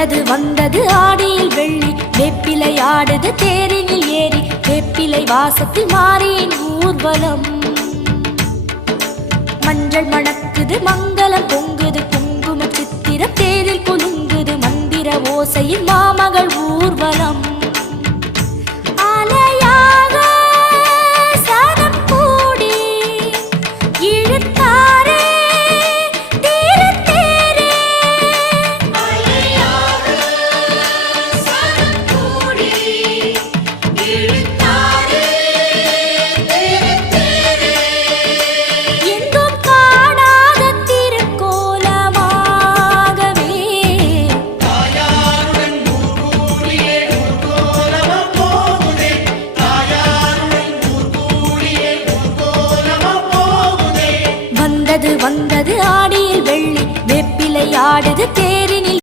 வந்தது வந்தது ஆடியில் வெள்ளி, வேப்பிலை ஆடுது தேரினில் ஏறி, வேப்பிலை வாசத்தில் மாறியின் ஊர்வலம். மஞ்சள் மணக்குது மங்களம் பொங்குது, குங்கும சித்திர தேரில் குலுங்குது, மந்திர ஓசையில் மாமகள்